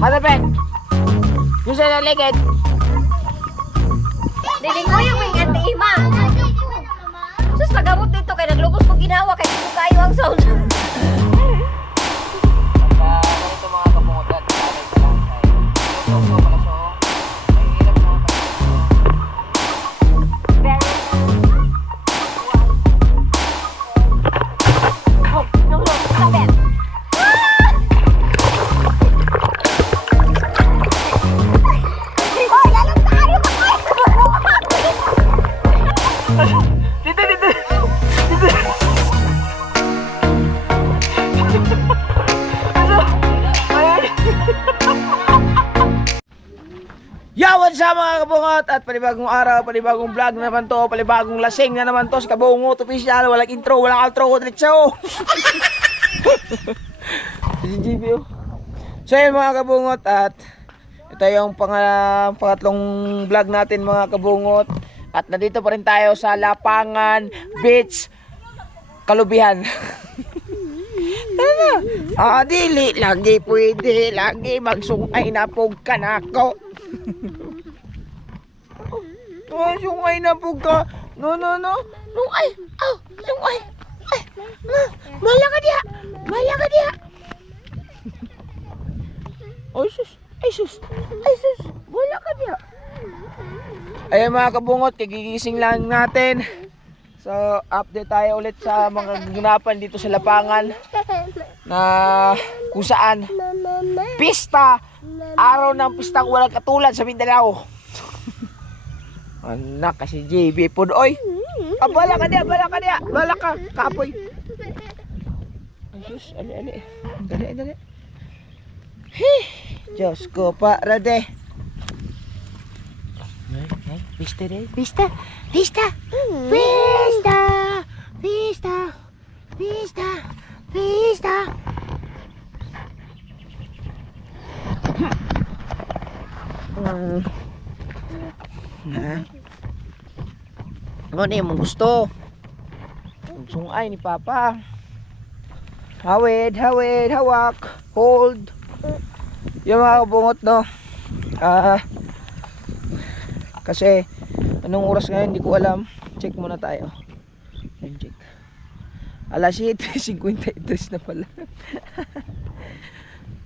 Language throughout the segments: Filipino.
Hanapin! Yung sa naligid! Dining ko yung may anti-ima. Sus, nagamot dito kay naglugos ko ginawa kay dito kayo ang sound. Ganito mga kabungotan. Yawan sa mga kabungot at panibagong araw, panibagong vlog na naman to, panibagong lasing na naman to sa Kabungot Official. Walang intro, walang outro, diretso. So yun mga kabungot, at ito yung pangatlong vlog natin mga kabungot. At nandito pa rin tayo sa Lapangan Beach, Kalubihan. Dili, lagi pwede, lagi magsungay na pog ka na ako. Sungay na pog ka. No. Ay, sungay. Ay, bala ka diya. Ay sus, bala ka diya. Ayan mga kabungot, kagigising lang natin. So, update tayo ulit sa mga ganapan dito sa Lapangan na kung saan pista, araw ng pistang walang katulad sa Mindanao. Anak kasi JB po oy. Bala ka kapoy. Asus, ali. Dali. Diyos ko pa, rade. Pista. Ano na yung gusto? Sungay ni Papa. Hawid, hawak, hold. Yung mga kabungot, no? Kasi anong oras ngayon hindi ko alam. Check muna tayo. Check. Alas 7:53 na pala.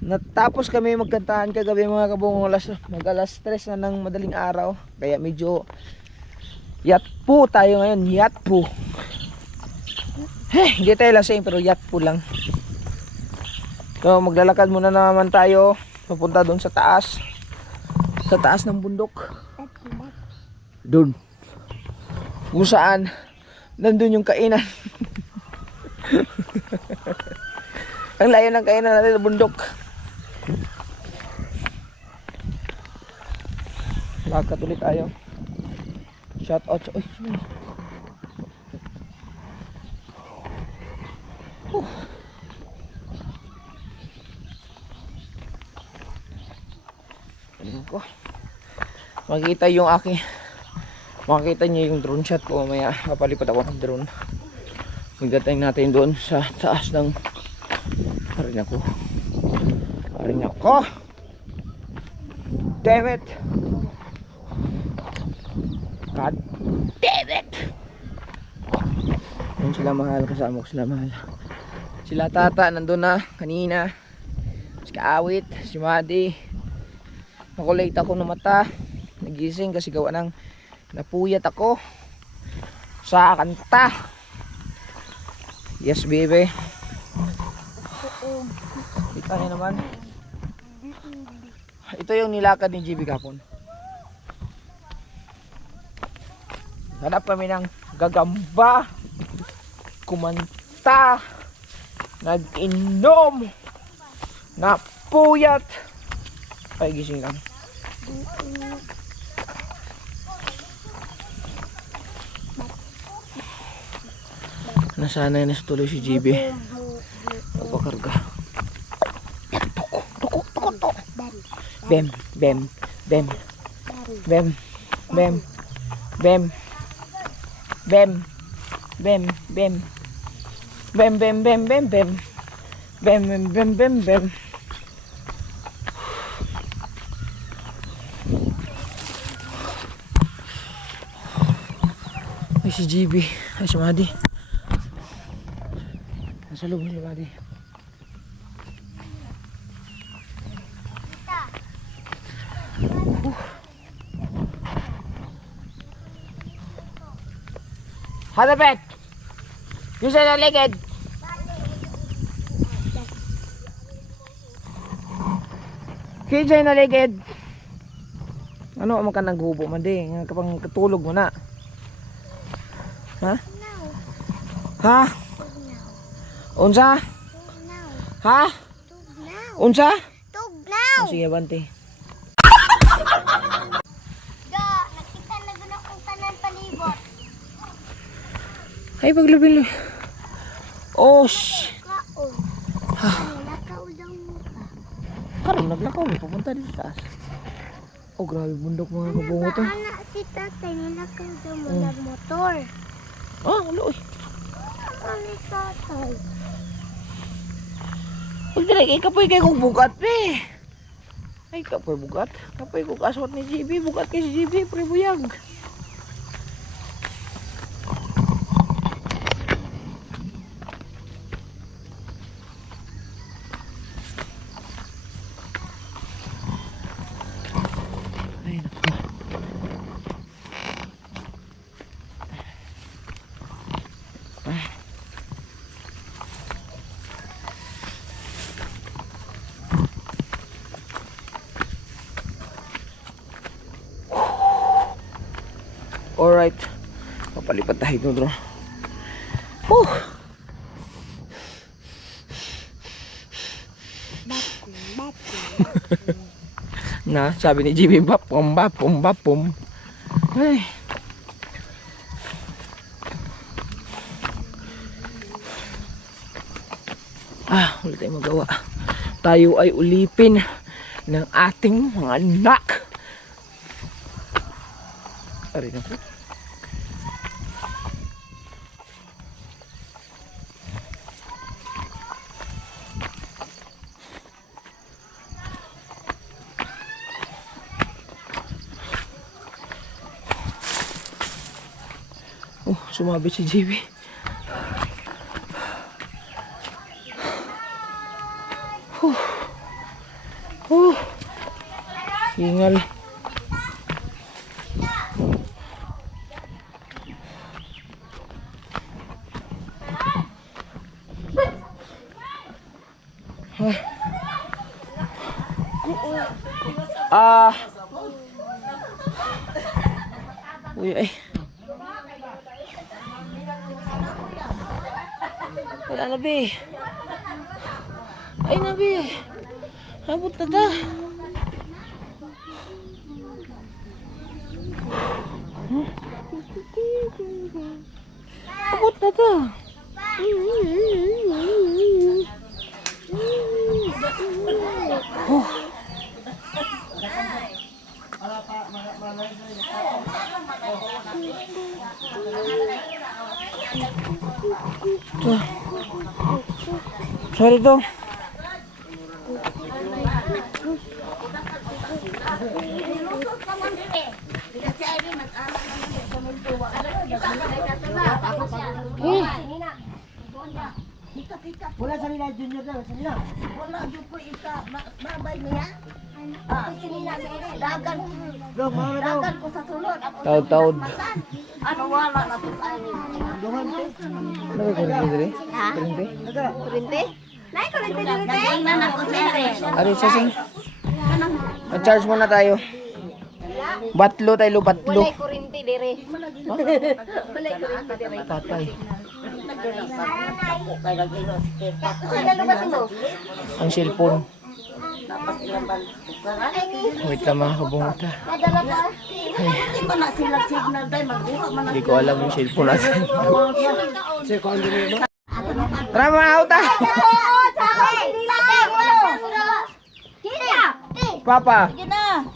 Natapos kami magkantahan kagabi mga kabungot, alas 3 na ng madaling araw. Kaya medyo yatpo tayo ngayon. Yatpo. Hindi tayo lasing pero yatpo lang. So maglalakad muna naman tayo papunta doon sa taas. Sa taas ng bundok. Doon. Kung saan nandun yung kainan. Ang layo ng kainan natin sa bundok. Lakad ulit tayo. Shout out. Uy. Ko. Makita yung makita niyo yung drone shot ko mamaya. Papalipat ako ng drone. Magdating natin doon sa taas ng arin ako. Damn it. God damn it. Yun sila mahal, kasama ko sila mahal. Sila tata nandun na kanina. Si Kaawit, si Madi. Nakulate ako ng mata. Nagising kasi gawa ng napuyat ako sa kanta. Yes baby. Kita niyo naman. Ito yung nilakad ni JB kapon. Hanap kami ng gagamba, kumanta, nag-inom, napuyat. Ay, gising lang. Nasanay na sa tuloy si JB. Magpakarga. Tuko. Bem. si GB. Ay, si Madi. Nasa loob ni Madi. Hanapet! Yung sa naligid. Kaya na naligid. Ano man ka naghubo man di, kapag katulog mo na. Ha? Ha? Unsa? Ha? Unsa? Tugnaw. Oh, sige bante. Ga, nakita na gud akong tanan palibot. Ay paglubin. Oh, shh. Kaon. Nakaw daw mo ka. Karon naglakaw ni pupunta dito sa taas. Oh, grabe bundok mga kabungo to. Anak si tatay nilakaw daw mo ng motor. Ah, ulo. Ano tatay? Huwag direk, kapoy kayo kong bugat, pe. Ay, kapoy bugat. Kapoy kong aswat ni GB. Bugat kay si GB, pre buyag. Ay, naku. Alright. Papalipat tayo dito, bro. Na, sabi ni Jimmy, bapom, bapom, bapom. Ay. Wala tayong magawa. Tayo ay ulipin ng ating mga anak. Aray na po. Oh, sumabit si JB. Ingal. Uy, ay. Wala na, be. Ay, na, be. Abot na ta. Abot na ta. Oh. Sorry to. Wala sa nila junior daw sa nila. Wala jud ko isa babay niya. Dagan. Dog mo daw. Dagan ko sa sulod. Taud-taud. Ano wala na to sa ini. Duman to. Ano ba kurente dire? Ha? Kurente? Kurente? Nay, kurente dito. Na ako sere. Ari sa sing. Mag-charge muna tayo. Batlo tayo, batlo. Walay kurente dire. Walay kurente dire. Patay. Kaya lubat mo. Ang cellphone. Tapos ilang ban. Wait lang mga kabungot ha. Madala pa. Hindi man na sila signal dai magbuha man. Hindi ko alam yung cellphone natin. Tara mga auta! Papa!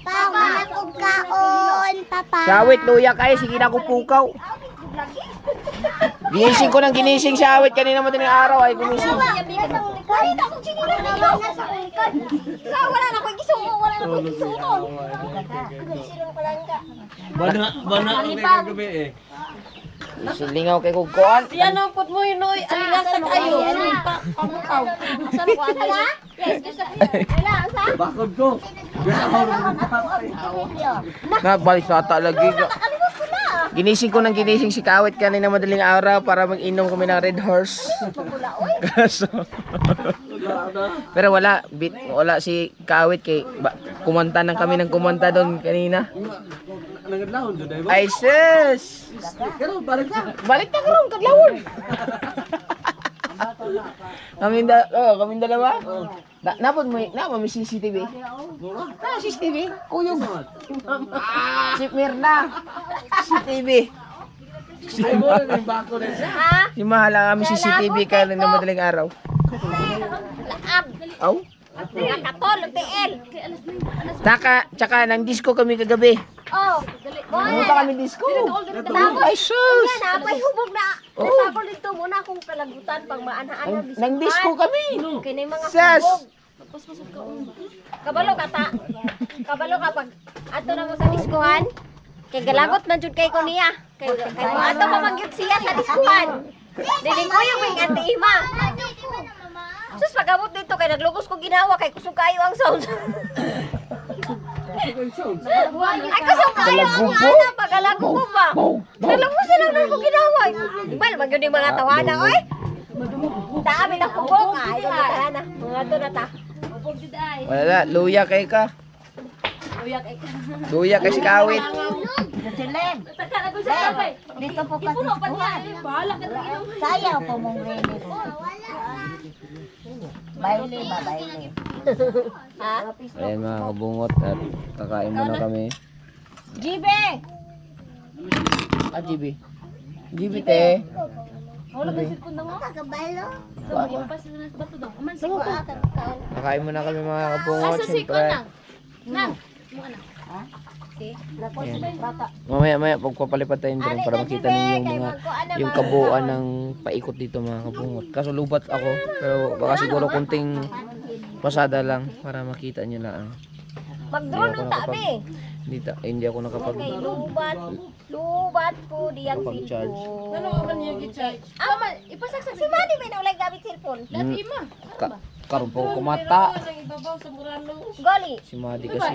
Papa, akong kaon, papa. Sawit, luya kayo. Sige na akong pukaw. Ginising ko ng ginising sawit. Kanina madaling araw ay gumising. Wala na akong chinila. Wala na akong gisumo. Wala na Bana kami kagabi eh. Silingaw kay Kukuan. Yan ang put mo yun, oy. Aligasan kayo. Pamukaw. Asan ko ano? Yes, gusto ko. Wala, asa? Bakod ko. Nagbalik sa ata lagi. Nakalimot ko na. Ginising ko ng ginising si Kawit kanina madaling araw para mag-inom kami ng Red Horse. Kaso, pero wala si Kawit kay kumanta nang kami ng kumanta doon kanina. Nangadlahon doon eh. Ay sis! Pero balik na. Balik na karon kadlawon. Kaming dalawa. Napod mo may CCTV. CCTV. Kuyog. Si Mirna. CCTV. Ay mo na yung bako na siya. Ha? Si Mahala kami CCTV kanina madaling araw. Laab. Aw. Nakatol, TL. Tsaka nang disco kami kagabi. Oh. Pumunta kami disco. Tapos, Ay sus! yan, apay hubog na. Nasabol dito muna akong kalagutan pang maana-ana. Nang disco kami. Kaya na yung mga Sas! hubog. Kabalo ka ta. Kabalo ka pag ato na mo sa diskuhan. Kay galagot man jud kay ko niya. Kay ato mamangyud siya sa diskuhan. Diling ko yung may Ate Ima. Sus pagabot dito kay naglugos ko ginawa kay kusog kayo ang sound. Ay kusog kayo ang ana pagalago ko ba. Nalamusan lang ko ginawa. Ibal man gyud yung mga tawana oy. Dami na hubog ay tawana. Mga to na ta. Wala, luya kay ka. Luya kay si Kawit. Silem. Dito po kasi kuhan. Sayaw po mong rene. Baile ba, baile. Ha? Ayan mga kabungot at kakain muna kami. Jibe. GB. GB te. Kakain muna kami mga kabungot. Siyempre. Mamaya pagpapalipad tayo din para makita ninyo yung kabuuan ng paikot dito mga kabungot. Kaso lubat ako pero baka siguro kunting pasada lang para makita nyo lang. Mag-drone ng tabi. Hindi ako nakapag Okay, lubat po diyang Pag-charge. cellphone. Ano ka niya gi-charge? Ipasaksak si Manny may naulay gamit cellphone. Karon po kumata. Ang ibabaw sa murano. Goli. Si Madi kasi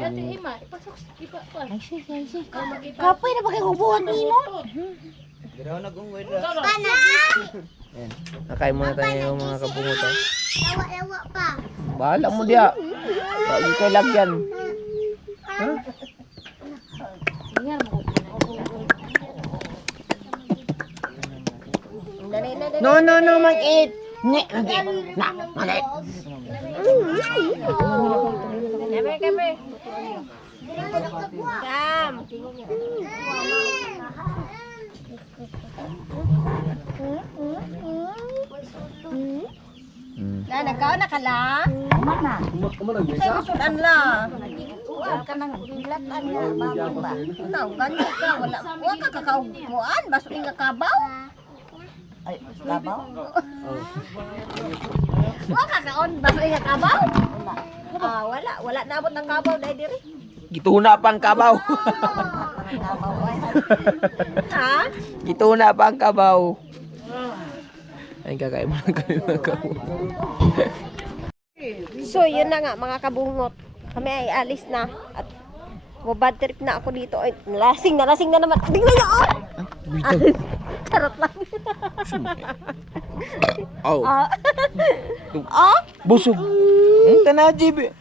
Kapoy na ba kayo hubuhan nimo? Ayan. Nakain muna tayo mga kabungot. Lawa pa. Bahala mo dia. Lagi kay lagyan. Ha? No, mag-eat. Mag-eat. Mag-eat. Kame. Kam. Na nagkaon na kala? Sa sudan la. Huwag ka nang ilatan na, babon ba? Naw ganito ka wala. Wa ka kakaukuan baso nga kabaw. Ay, labaw? Wa ka kaon baso nga kabaw. Wala naabot ng kabaw dai diri. Gituna pang kabaw. Labaw, ay. Ha? Gituna pang kabaw. Ay kakain muna kami mga kabungot. So, yun na nga mga kabungot. Kami ay alis na at bad trip na ako dito. Ay, nalasing na naman. Tingnan niyo, oh! Charot lang. Oh. Oh? Busog. Tana GB.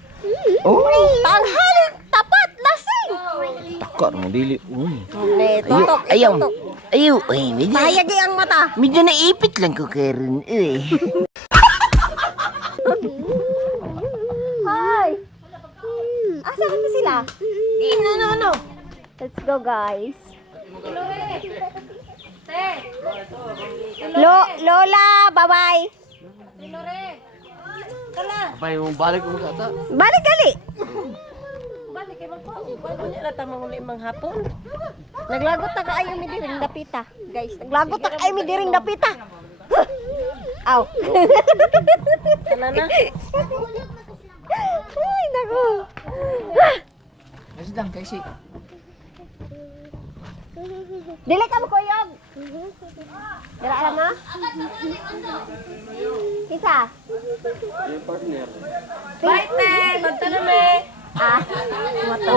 Oh. Tanghal! Tapat! Lasing! Takar mo dili. Uy. Tutok. Ayaw. Ayaw. Ay, medyo. Pahayagi ang mata. Medyo naipit lang ko karon. Eh. Hi! Asa na sila? No. Let's go, guys. Lola, bye-bye. Apa yung balik mo sa ata? Balik gali. Balik kay magpao. Wala ta manguli mang hapon. Naglagot na kaayo mi diring dapita. Guys, naglagot na kaayo mi diring dapita. Aw. Kana na. Ay, naku. lang kasi. Dili ka mo kuyog. Dila ka na? Kisa? Yung partner. Bye, te! Magto na me! Ah? Mato.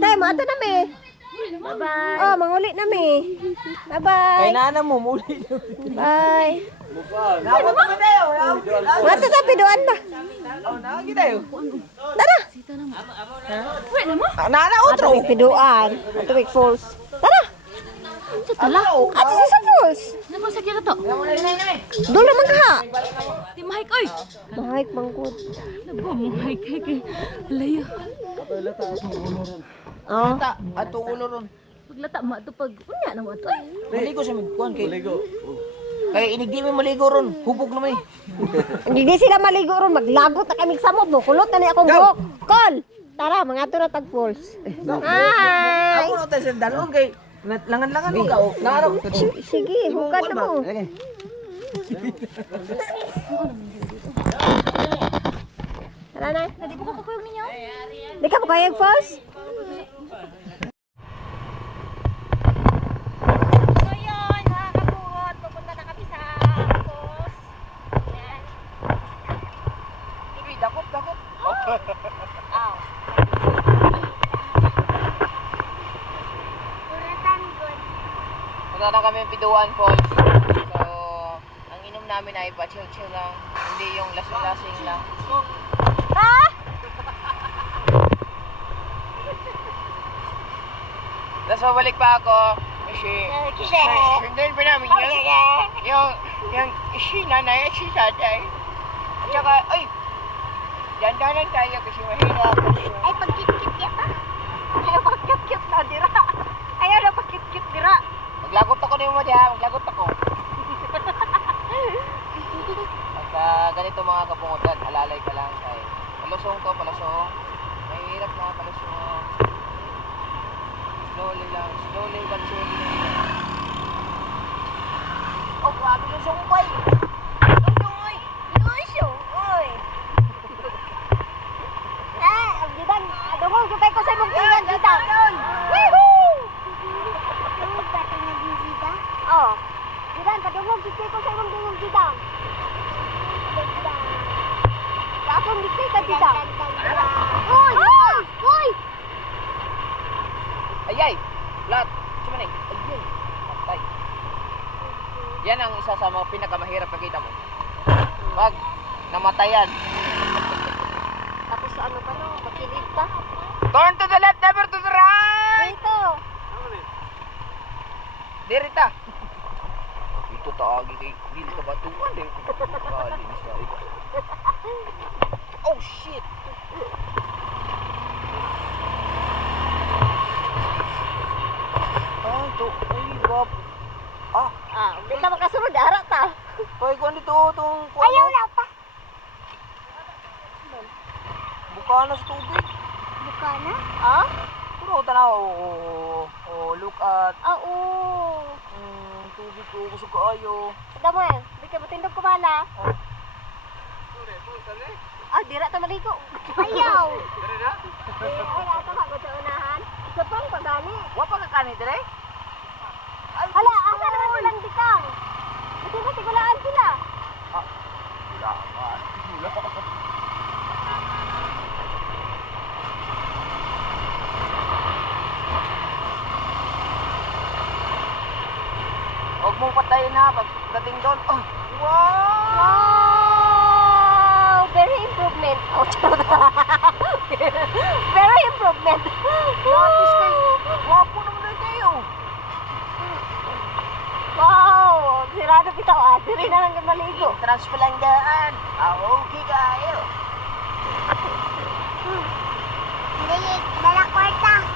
Te, mato na me! Bye-bye! Oh, manguli na me! Bye-bye! Kay nana mo, muli. Bye! Bukan. Napot naman tayo. Mato sa piduan ba? Oh, nakagi tayo. Tara! Nana, Ato otro. may piduan. Ato may falls. Tara! Hello. Ato sa falls! Doon naman ka! Ti Mike oy. Mahik bangkod. Nabo mo Mike kay layo. Oh. Ato ulo ron. Paglata mo ato pag unya na mo ato. Maligo sa migkuan kay. Maligo. Kay inigdi mo maligo ron. Hubog naman eh. Hindi sila maligo ron. Maglagot na kami sa mo. Kulot na ni akong buhok. Call! Tara, mga ato na tag-falls. Hi! Ako na tayo sa dalon kay langan-langan mo ka. Oh, naraw. Sige, hukad na mo. Tara na. Di po ko kakuyog ninyo. Di ka mo kayag falls? So yun, mga kabuhot, pupunta na kami sa falls. Yan. Uy, dakot. Aw. Punta na kami Piduan Falls. So, ang inom namin ay pa-chill-chill lang. Hindi yung lasing-lasing lang. Ha? Tapos babalik pa ako. Kasi, sundan pa namin yung si nanay at si tatay. At saka, ay, dandanan tayo kasi mahirap. Ay, pagkit-kit ya pa. Ayaw pagkit-kit na dira. Ayaw na pagkit-kit dira. Maglagot ako din mo diha, maglagot ako. Pagka ganito mga kabungotan, alalay ka lang kay palusong to, palusong. Mahirap na palusong. Slowly lang, slowly but surely. Oh, grabe yung sungkay. Uy! Lucio, oy. Abdidan, adungog jupay ko sa imong tingan kita. Woohoo! Oh. Didan, kadungog jupay ko sa imong tingan kita. Kapon dikay ka kita. Hoy! Hoy! Ayay! Lat! Cuman eh. Ayay! Patay. Yan ang isa sa mga pinakamahirap nakita mo. Pag namatayan. Tapos ano pa no, makilid pa. Turn to the left, never to the right! Dito. Dirita! Ito taagi kay Gili ka batuan eh. Galing siya. Oh shit! Ay, ito. Ay, bab. Ah, dito makasunod ara ta. Pag kung dito, itong... Ayaw na pa. Buka na sa tubig. Buka na? Ah? Pero tanaw, look at Oo. tubig ko, gusto ko ayo. Daman, di ka matindog ko bala. Ah, dira ta maligo. Ayaw. Ay, ato ka sa unahan. Isa pang pagani. Wa pa ka kanit dire? Hala, asa naman silang bikang? Kasi matigulaan sila. Wala ka. Wala. Huwag mong patayin na pagdating doon. Oh, wow! Wow! Very improvement. Oh, charot. Very improvement. Lapis kayo. Wapo naman na kayo. Wow! Sirado kita. Ah, diri na lang maligo. Entrance pa lang daan. Okay kayo. Hindi, dala kwarta.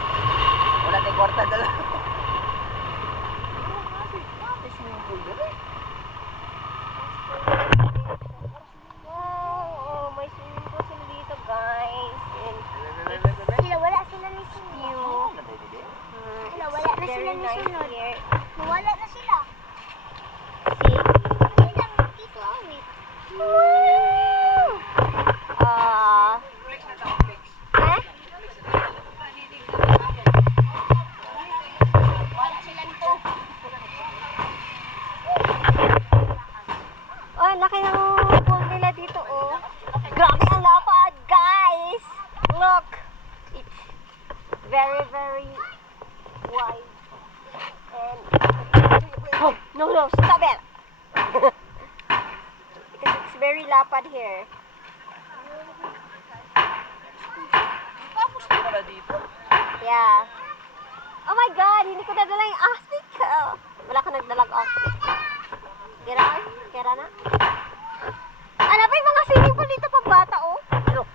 Wala tayong kwarta dala. Wow! May swimming pool sila dito, guys. And sila, wala sila ni Sinyo. Sila, wala na sila ni Sunod. Wala na sila. See? Wala na dito, awit. Wow! Eh? very, very wide. And, oh, no, stop it! Because it's very lapad here. Tapos na pala dito. Yeah. Oh my God, hindi ko nadala yung outfit ko. Wala ka nagdalag outfit. Kira na. Ano ba yung mga swimming pool dito pang bata, oh? Look.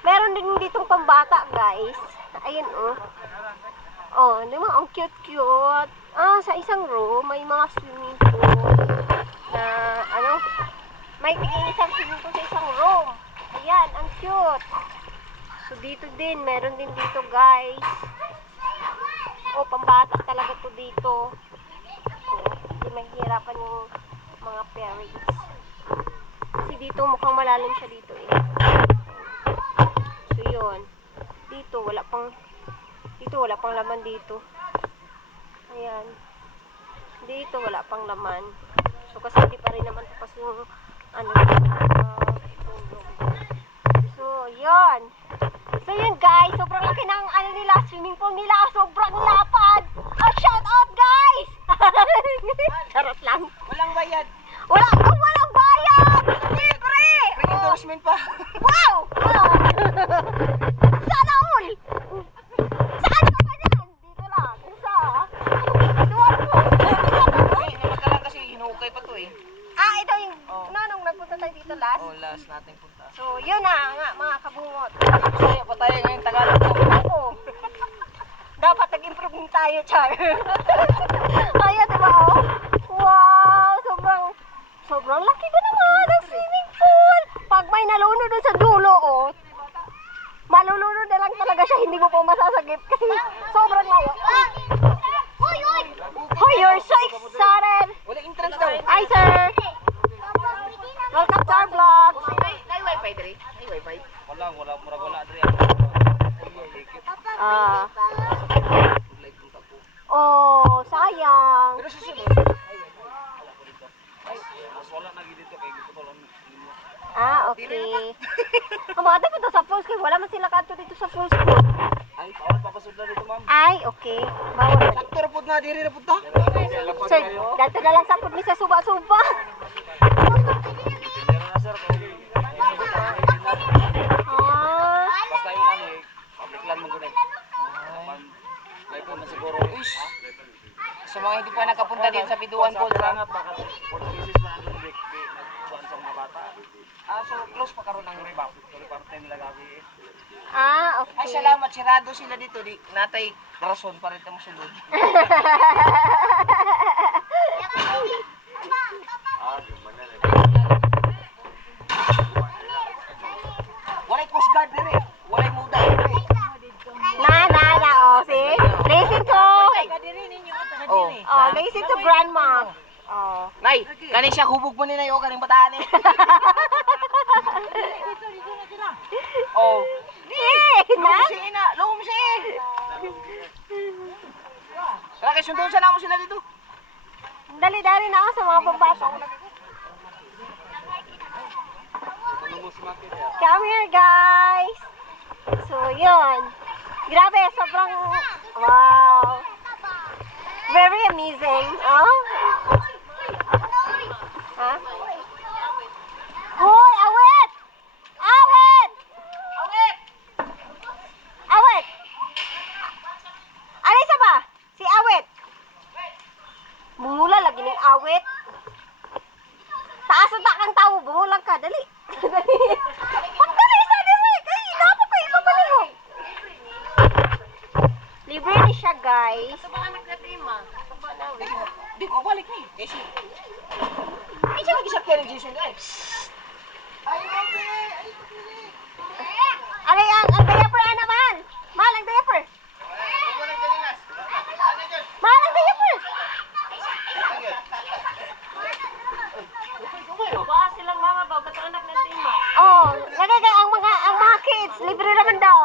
Meron din ditong pambata, guys. Ayun, oh. Oh, di ba? Ang cute-cute. Ah, sa isang room, may mga swimming pool. Na, ano? May isang swimming pool sa isang room. Ayan, ang cute. So, dito din. Meron din dito, guys. Oh, pambata talaga to dito. So, hindi mahihirapan yung mga parents. Kasi dito, mukhang malalim siya dito, eh. So, yun. Dito, wala pang laman dito. Ayan. Dito, wala pang laman. So, kasi hindi pa rin naman tapos yung, ano, tulog. So, yun. So, yun, guys. Sobrang laki ng, ano nila, swimming pool nila. Sobrang lapad. Oh, shout out, guys! Charot lang. Walang bayad. Walang bayad! Libre! May endorsement pa. Wow! Sana all! Saan ka ba dyan? Dito lang. Isa. Duwag mo. Naman ka lang kasi hinukay pa to eh. Ah, ito yung, Oh. nung nagpunta tayo dito last. Oh, last nating punta. So, yun na nga, mga kabungot. Saya pa tayo ngayon Tagalog ko. Oo. Dapat nag-improve din tayo, Char. Ayan, diba, oh? Wow! Sobrang laki ba naman ng swimming pool? Pag may nalunod doon sa dulo, oh, malulunod na lang talaga siya, hindi mo po masasagip kasi sobrang layo. Hoy, you're so excited! Wala entrance daw. Hi, sir! Welcome to our vlog! Ay, wifi diri. Ay, wifi. Wala, murag wala diri. Ah. Oh, sayang. Pero susunod. Ay, mas wala na dito kay gusto ko lang. Ah, okay. Ang mga dapat sa falls kay wala man sila kanto dito sa falls ko. Ay, bawal papasod na dito, ma'am. Ay, okay. Bawal na. Sakto ra pud na diri ra pud ta. So, dito na lang sa pud ni sa suba-suba. Ah, Basta yun lang eh. Public land mo gud. Ay, po na siguro. Ish. Sa mga hindi pa nakapunta din sa Biduan Pool, rangat baka 4 pieces na ang break nagkuan sa mga bata. Ah, so close pa karon ang rebound. Rebound time nila gabi. ah, Ay, okay. salamat. Sirado sila dito. Di, natay rason para ito masulod. Walay coast guard din eh. Walay muda din eh. Na, oh, see? Listen to, Oh. listen to grandma. Oh. Nay, kani siya hubog mo ni Nay o kaning bataan eh. Oh. Na? Lum si. Kaya kay sundon sa namo sila dito. Dali-dali na ako sa mga pambata. Come here, guys. So, yun. Grabe, sobrang, wow. Very amazing. Oh? Ha? Hoy, awit! Awit! Awit! Ano isa ba? Si awit. Bumula lagi ng awit. Taas ang takang tao, bumulang ka. Dali. Dali. Pagdali sa dali. Kaya dapat ko ipapalihog. Libre ni siya, guys. Di ko balik ni. Kasi ay siya mag-isap kay Jason guys. Ay, Ano yan? Ang diaper, ano, mahal? Mahal, ang diaper. Mahal, ang diaper. Oh, nagagay ang mga kids, libre naman daw.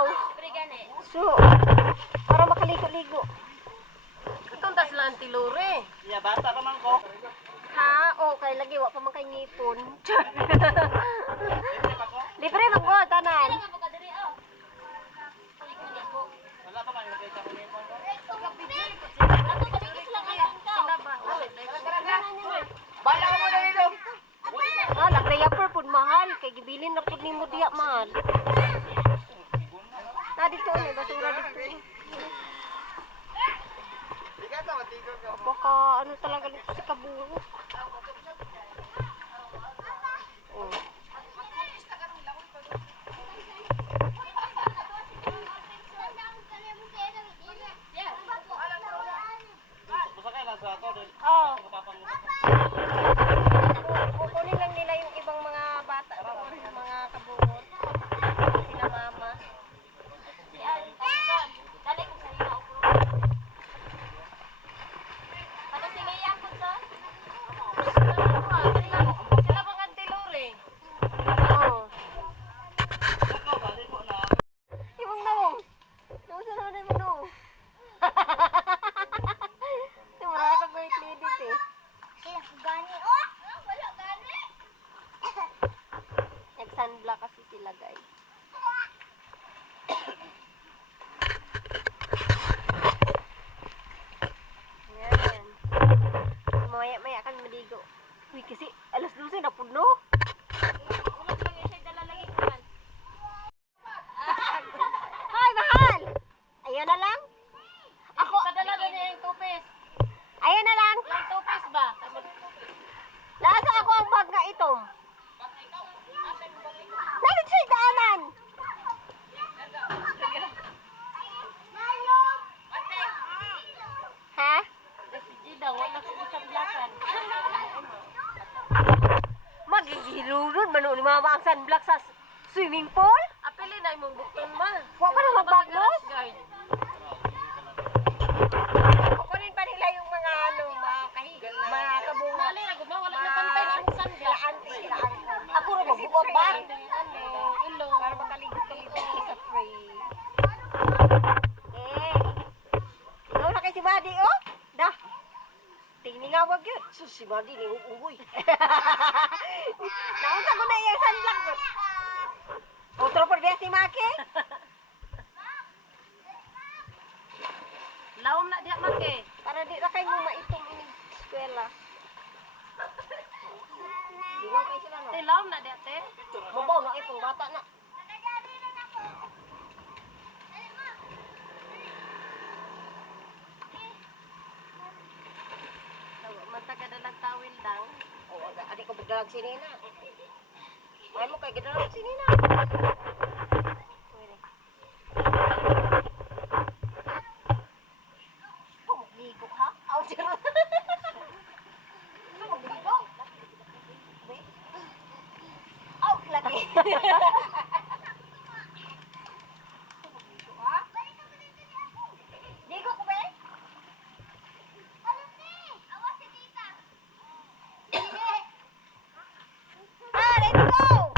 So, para makaligo-ligo. Itong tas lang tilure. ya bata pa man ko. Ha? Oh, kay lagi wa pa man kay ngipon. Libre man ko tanan. na pud nimo diya man. Na dito may basura dito. Baka ano talaga dito sa kabungo. Oh. Oh. Kukunin lang nila yung ibang mga bata doon, mga kabungot. Sila mama. Dali ko sa iyo. Ano si Leia ko sa? Sila mga tilore. Oh. Ibang nawong. Nawong sa naman mo no. Tumara ka great lady eh. Gani, oh! Wala gani! Nag-sunblock kasi sila guys. Yan. Maya-maya kan madigo. Uy, kasi alas 12 na puno. Ulat lang yun siya, dala lang ikuan. Hoy, mahal! Ayun na lang. Ako, padala na niya yung tupis. Ayun na lang. Yung tupis ba? Lasa ako ang bag nga itom. Nalit siya daanan. Ha? Magigilulod man ni mama ang sunblock sa swimming pool? Apili na imong bukton ma. Wa pa na magbagos? Kukunin pa nila yung mga ano, mga kabunga. Dali na gud wala na pantay ang sunblock. Sila auntie. Ako rin magbubuot ba? Ilo. Para makaligot-ligot sa free. Ikaw na kay si Buddy, oh? Dah. Tingin nga wag yun. Sus, si Buddy, linguungoy. Naunsa ko na yung sunblock yun. Otro por vez si Maki? Lawom na diya make. Para di na kayo maitong inig eskwela. Di nga kayo sila, no? Te lawom na diya te. Mabaw na itong bata na. Mantag ka dalag tawil dang. Oo, adik ko bigdalag si Nina. Ay mo kay gidalag si Nina. Ligo ha? Aw, charot. Ligo. Aw, lagi. Ligo ko ba? Ah, let's go!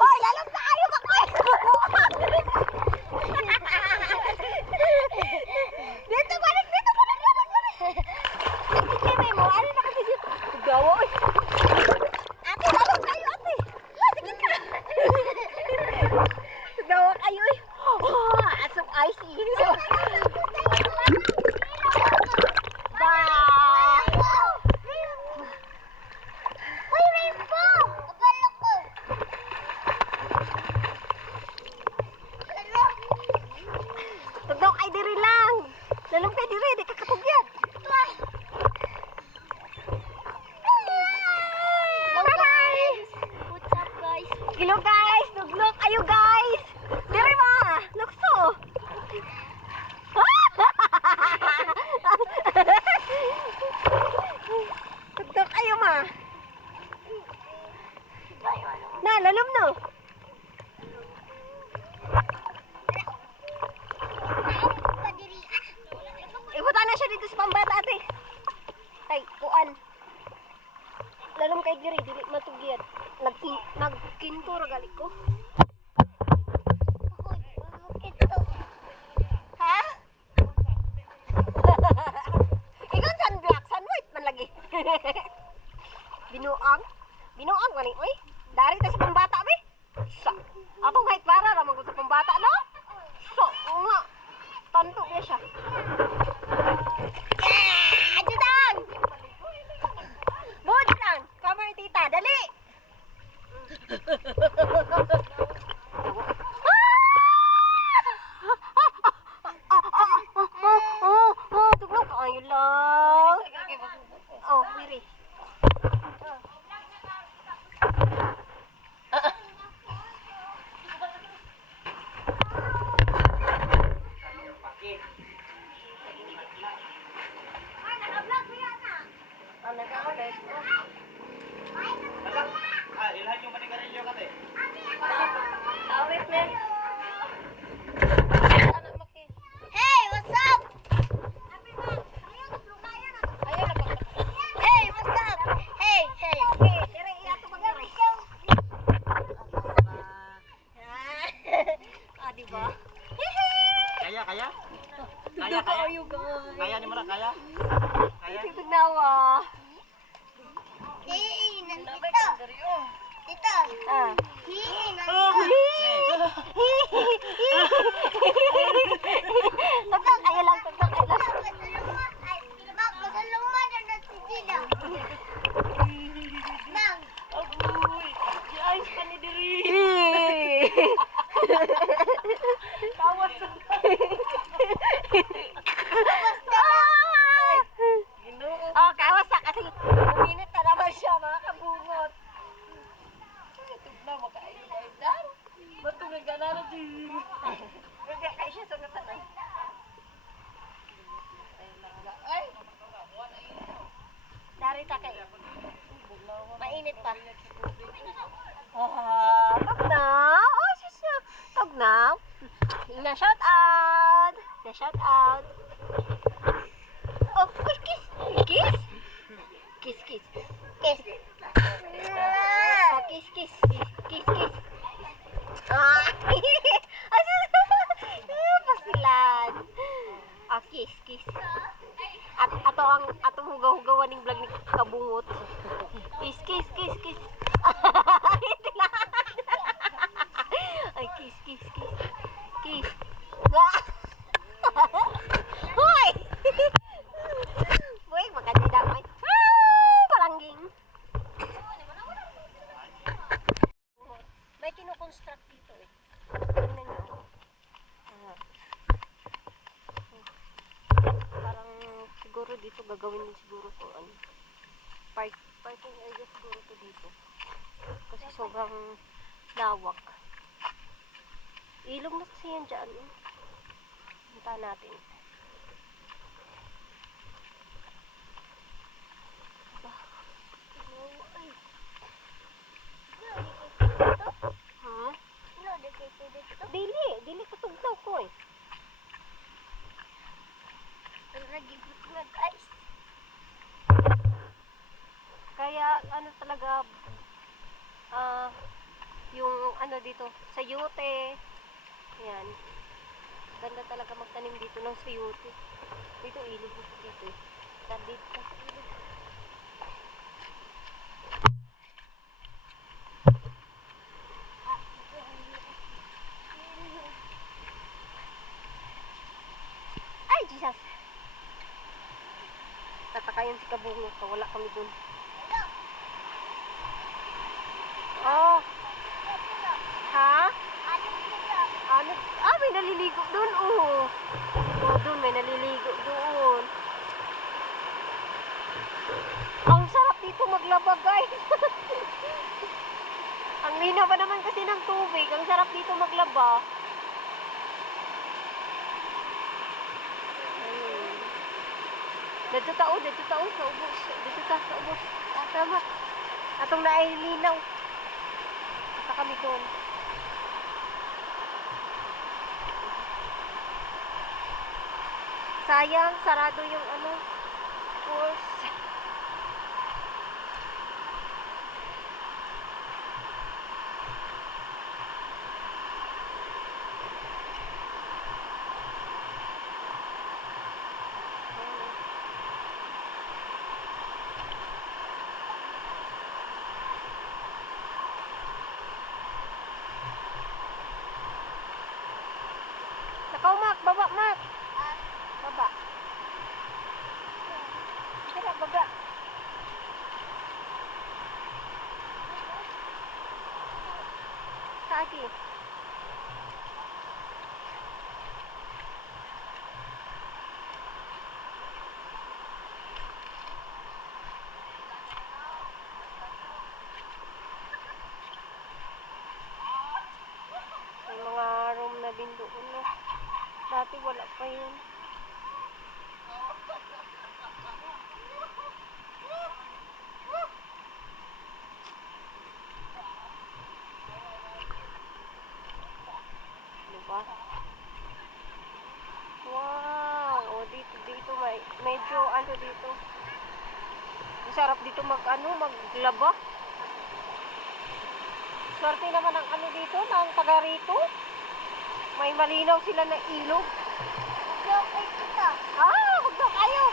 Hoy, lalong tayo ka ko! Dito balik, dito balik. Sige, mo, ano na kasi dito? Gawa, oy. Ate, lalong tayo, ate. Sige ka. Gawa kayo, oy. Oh, asok ice. Ba. Uy, rainbow! Kabalo ko. Tugnaw kay diri lang. Lalong kay diri, di ka katugyan. Hello guys! What's up guys? Hello guys! Tugnok ayo guys! Diri ma! Lukso! Tugnok ayo ma! Na, lalom no! Ibutan na siya dito sa pambata ate. Ay, kuan. Lalong kay diri, dili matugyan. Nagkinto ra gali ko. Ha? Ikaw sunblock, sun white man lagi. Binuang? Binuang man oy. Tugnaw ka ayo lang. Oh, miri. Hey, what's up? Hey, what's up? Hey, hey. Ah, di ba? Kaya, kaya? Kaya kayo guys. Kaya ni Mara, kaya? Kaya? Tugnawa. Hey, nandito. Dito. Ah. Hey, nandito. Tugnaw kayo lang, tugnaw kayo lang. Masaluma na natitila. Bang. Ayos ka ni Diri. Tawas. Oh, kawas na kasi uminit na naman siya, mga kabungot. Tugnaw, makaayod-ayod. Ba't nagana na din? Hindi, kayo siya sunatan ay. Ay! Darita kayo. Mainit pa. Tugnaw. Oh, siya. Tugnaw. Na shout out. Na shout out. Oh, kiss, kiss. Kiss? Kiss, kiss. Kiss. Oh, kiss, kiss. Kiss, kiss. Ah. Pasilan. Ah, kiss, kiss. Ato ang atong hugaw-hugawan ning vlog ni kabungot. Kiss, kiss, kiss, kiss. Ay, kiss, kiss, kiss. Kiss. Hoy! Boy, magkandida ko. Palangging. May kino-construct dito eh. Tingnan niyo. Parang siguro dito gagawin din siguro to ano. Parking area siguro to dito. Kasi sobrang lawak. Ilog na kasi yan dyan. Punta natin. Ay. Ha? Dili ko tugtaw ko eh. Kaya ano talaga yung ano dito, sayote. Yan. Ganda talaga magtanim dito ng sayote. Dito ilog dito eh. Dito ilog. Ay, Jesus! Tatakayan si kabungot. Wala kami dun. Oh. Ha? Ano? Ah, may naliligo dun. Oh, dun may naliligo dun. Ang sarap dito maglaba, guys. Ang linaw pa naman kasi ng tubig. Ang sarap dito maglaba. Dito tao, sa ubos. Dito ta, sa ubos. Tama. Atong nailinaw. Basta kami doon. Sayang, sarado yung ano, force. Nakaw, Mak. Baba, Mak. Baba. Kira, baba. Aki. May mga room na din doon, no? Dati wala pa yun. Diba? Wow! O, dito medyo ano dito. Masarap dito maglaba. Swerte naman ang ano dito, ng taga rito. May malinaw sila na ilog. Huwag daw kayo.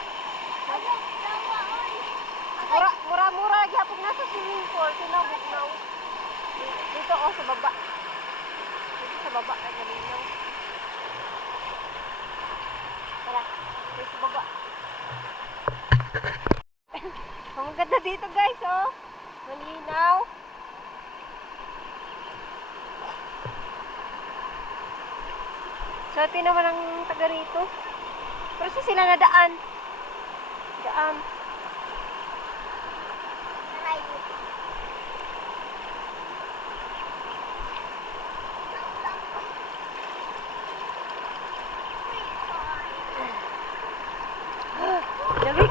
Mura-mura, gyapon nasa swimming pool. Tinawag. Dito sa baba. Dito sa baba, ay malinaw. Tara, dito sa baba. Ang ganda dito guys, oh. Malinaw. Swerte naman ang taga rito. Pero sa sila na daan. Lamig.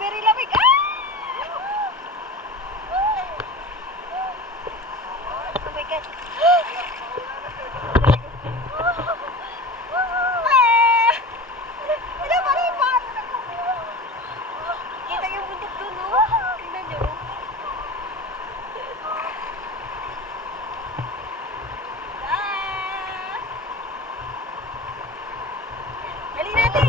Very lamig. Oh my God. Kita yung bundok dun, oh. Tingnan nyo. Dali natin.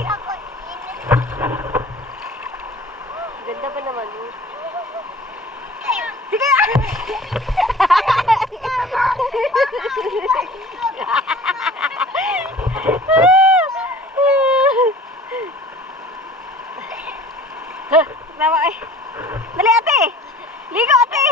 Ganda ba naman, oh? Sige! Tama eh. Dali ate! Ligo ate!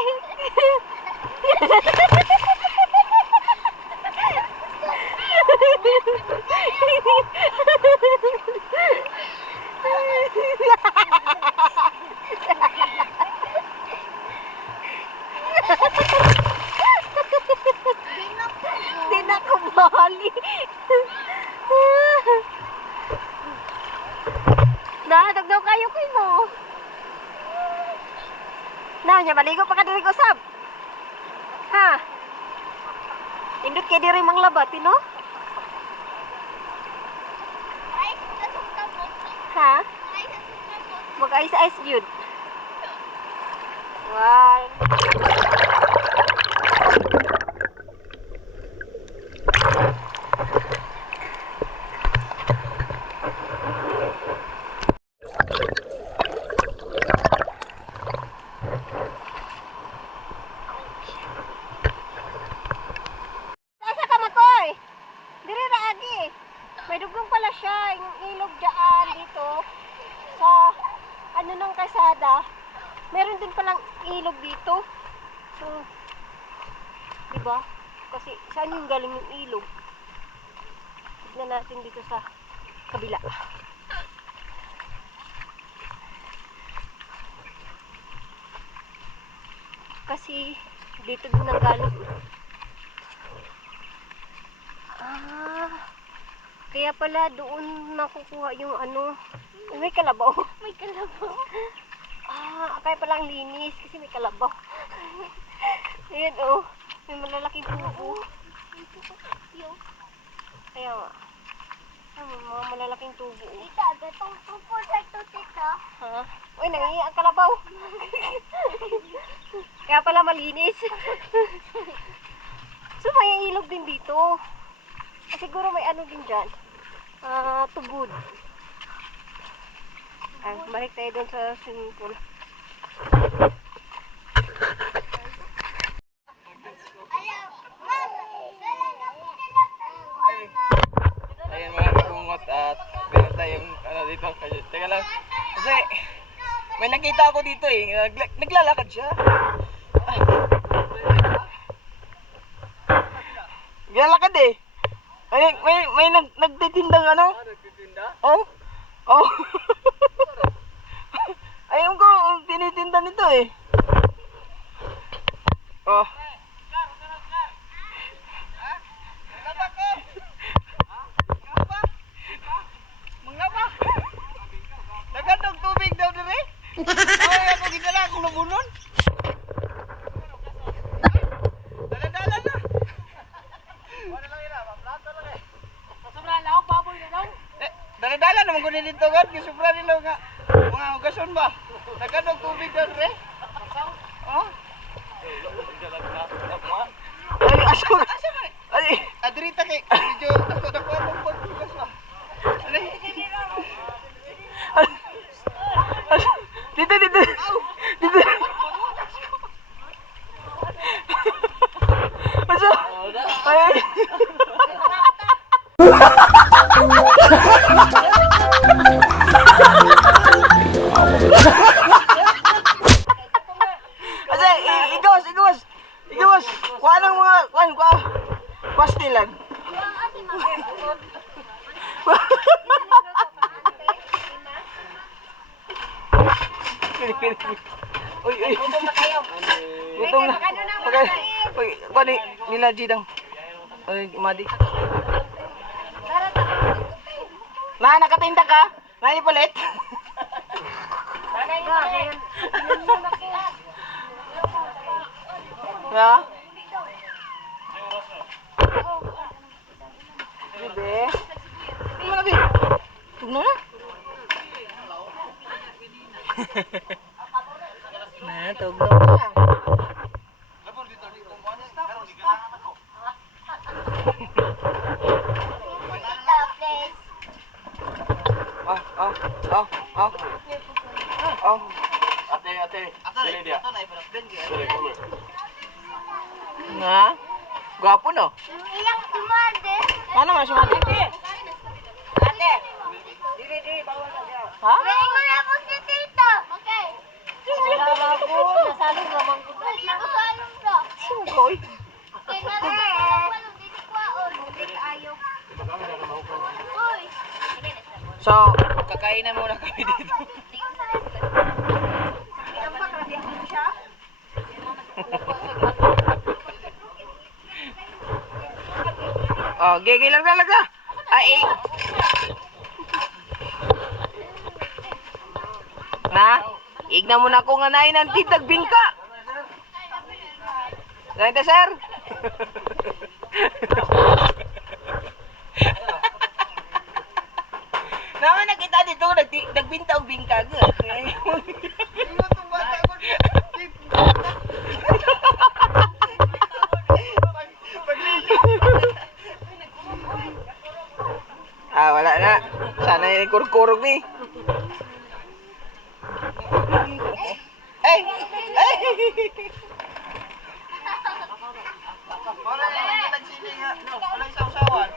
Di na kumali. Dagdaw kayo mo. Nya maligo pa ka diri ko sab. Ha? Indot kay diri manglabat, no? Ha? Mag-ice jud. Wow. May dugong pala siya, yung ilog dyan dito sa ano ng kalsada. Meron din palang ilog dito. So, di ba? Kasi saan yung galing yung ilog? Tignan natin dito sa kabila. Kasi dito din ang galing. Kaya pala doon nakukuha yung ano. May kalabaw. May kalabaw? Kaya pala ang linis kasi may kalabaw. Ayan oh. May malalaking tubo. Kaya nga. May mga malalaking tubo. Tita, gatong tupo sa ito, tita. Ha? Uy, nangihi ang kalabaw. Kaya pala malinis. So may ilog din dito. Siguro may ano din dyan. Tubod. Balik tayo doon sa swimming pool. Ayan mga kabungot at meron tayong ano dito. Teka lang. Kasi May nakita ako dito eh. Naglalakad siya. Naglalakad eh. May nagtitindang ano? Nagtitinda? Oh. Oh. Ayun ko, tinitinda nito eh. Oh. Nagandang tubig daw dire. Ay, ako gidala akong nabunon. Dala-dala na. Wala lang ira, plato lang eh. Sobra lang ako, baboy na daw. Dala-dala naman ko dito gan, kisubra nila nga. Mga hugason ba? Nagandang tubig daw dire. Oh. Ay, aso ba? Ay, adrita kay medyo ako akong pagtugas ba. Alay. Dito. Dito. Aso. Ay. Asa, igawas. Kuha ng mga, pastilan. Uy. Gutom na. Uy, kuha nila Jidang. Uy, Madi. Nakatinda ka? Naipalit? Ha? Bebe. Ano na, Bebe? Tugno na? Tugno na. Oh. Ate. Dili dia. Na? Gwapo no? Ilang tumade. Ano man si Madi? Ate. Diri bawal na siya. Ha? Ingon na po si Tito. Okay. Salamat po. Nasalong naman ko. Nasalong na. Sugoy. Kaya na dito kwaon. Dito ayo. Uy. So, kakainan muna kami dito. Oh, gigi lang talaga. Ay. Na, igna mo na ko nga nain ang titag bingka. Ganito, sir. Naman nakita dito, nagbinta og bingka. Wala na. Sana yung kurkurog ni. Ay! Wala na yung nagsili nga. Wala yung sausawan.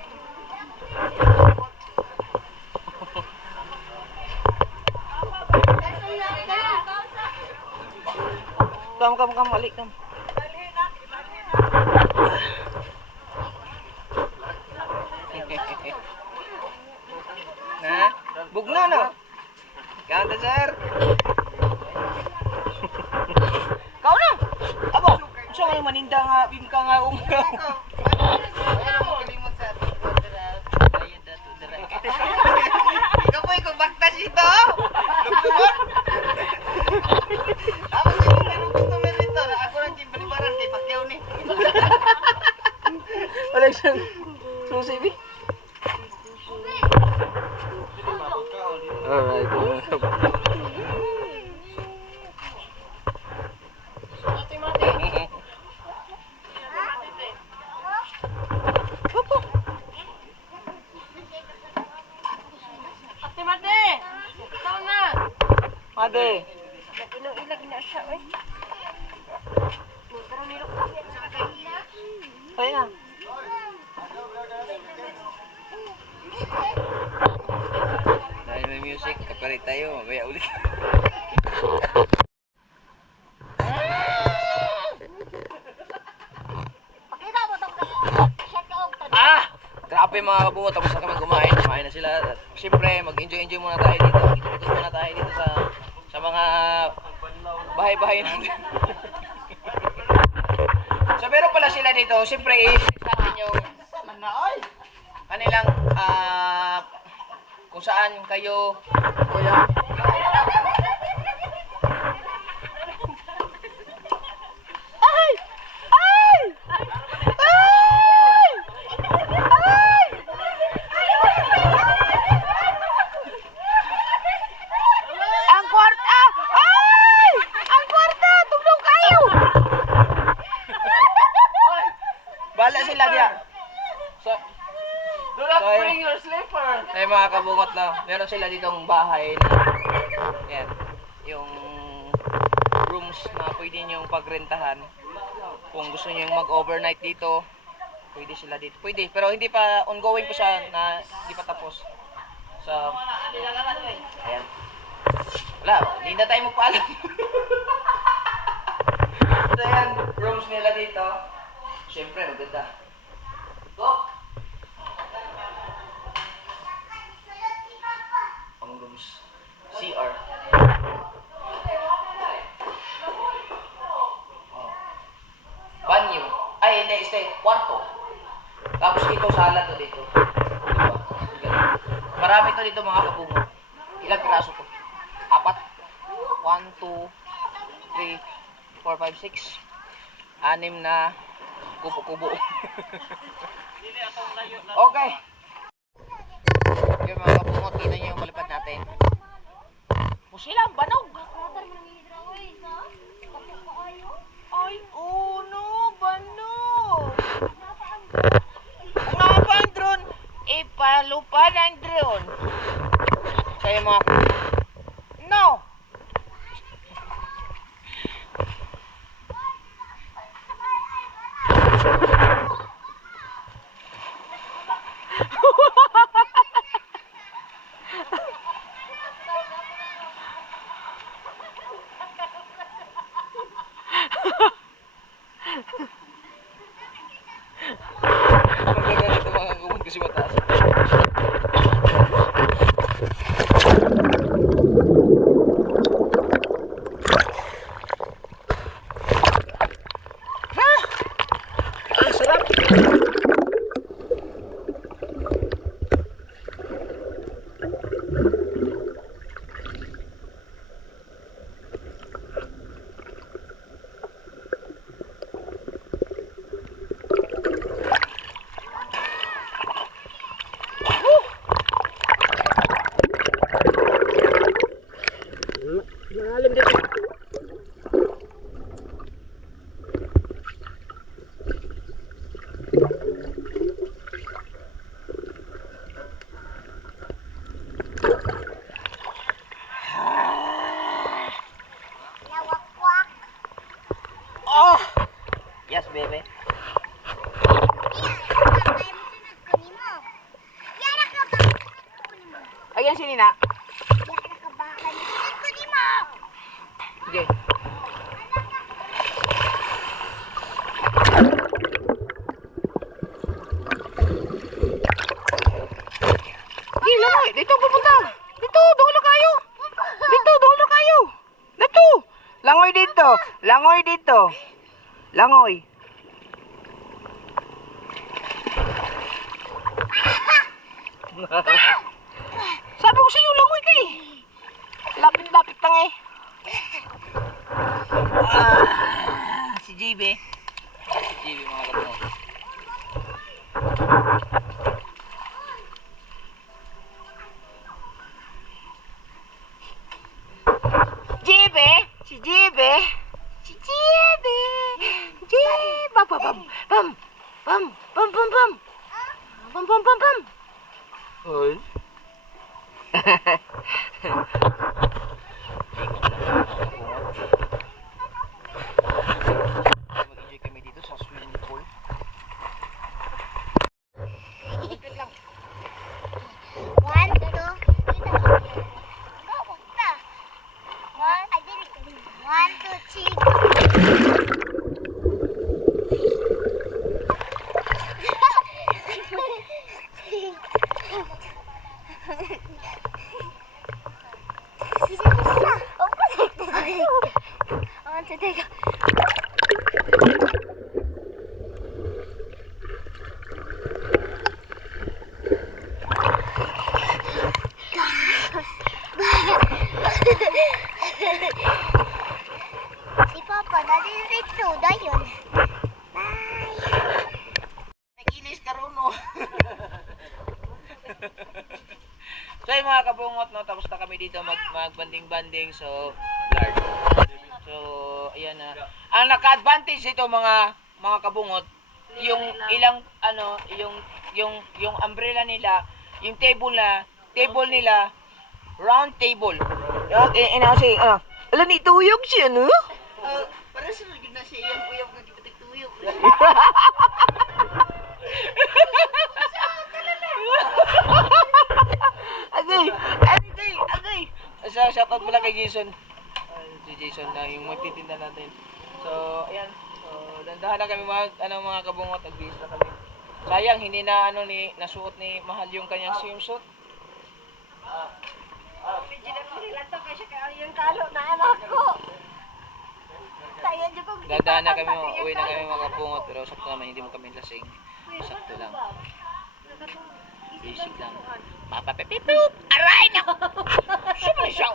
Kam, balik kam. Na, bugno no. Kanta sir. Kau na. Abo, so may maninda nga bingka nga umgaw. Ikaw po baktas ito. Lugtubon. Ako sa yung mayroong customer dito. Ako lang yung balibaran kay Pacquiao ni. Wala siyang susi. Alright. Ate Mate! Ikaw na! Ate. Ilag na siya, oy. Ay na. Dahil may music, kapalit tayo. Mamaya ulit. po yung mga kabungot, tapos na kami kumain. Kumain na sila. Siyempre, mag-enjoy muna tayo dito. Ikot muna tayo dito sa mga bahay-bahay natin. So, meron pala sila dito. Siyempre, i-flex natin yung kanilang, kung saan kayo, kuya. Bala sila diya. So, Do not So, bring your slipper. ay mga kabungot na, meron sila ditong bahay na, yan, yung rooms na pwede nyong pagrentahan. Kung gusto nyo mag-overnight dito, pwede sila dito. Pwede, pero hindi pa, ongoing pa siya na hindi pa tapos. So, ayan. Wala, hindi na tayo magpaalam. So, ayan, rooms nila dito. Siyempre, maganda. Go! Ang rooms. CR. Banyo. Ay, hindi. Stay. Kwarto. Tapos dito, sala to dito. Diba? Marami to dito mga kabungo. Ilang piraso to? 4? 1, 2, 3, 4, 5, 6. 6 na kubo-kubo. Okay. Okay mga kabungot, tingnan nyo yung malipad natin. Musila ang banog. Ay, no, banog. Kung nga ba ang drone, ipalupad ang drone. Kaya mga no. Maganda nito mga kumot kasi mataas. Ang sarap! Malalim dito. Oh! Yes, baby. Ayan si Nina. Sige. Di, langoy. Dito pupunta. Dito, dulo kayo. Dito, dulo kayo. Dito. Langoy dito. Langoy dito. Langoy. Sabi ko sa iyo, langoy ka eh. Lapit-lapit lang eh. Si JB. Si JB mga kapatid. JB. Si JB. Si JB. JB. Bam, bam, bam. Bam, bam, bam, bam. Bam, bam, bam, bam. Hoy. Mag-enjoy kami dito sa swimming pool. Ikot lang. 1, 2, 3. Go, bukta. 1, 2, 3. 1, 2, 3, go. Si Papa, nalilito. Dayon. Bye. Naginis ka ron, no? So yung mga kabungot, no, tapos na kami dito magbanding-banding. So, Lord. So, ayan na. Ang naka-advantage dito mga kabungot, yung ilang ano, yung umbrella nila, yung table nila, round table. Kasi, alam ni tuyog siya, no? Para sa na siya yung uyab nga gipatuyog. Agay. So, shoutout pala kay Jason. Si Jason na yung magtitinda natin. So, ayan. So, dandahan na kami mga kabungot. Nagbihis na kami. Sayang, hindi na nasuot ni Mahal yung kanyang swimsuit. Yung kalo na anak ko. Tayo dyan ko. Dandahan na kami, uwi na kami mga kabungot. Pero sakto naman, hindi mo kami lasing. Sakto lang. Basic lang. Papapipipip! Aray na! Siyempre siya,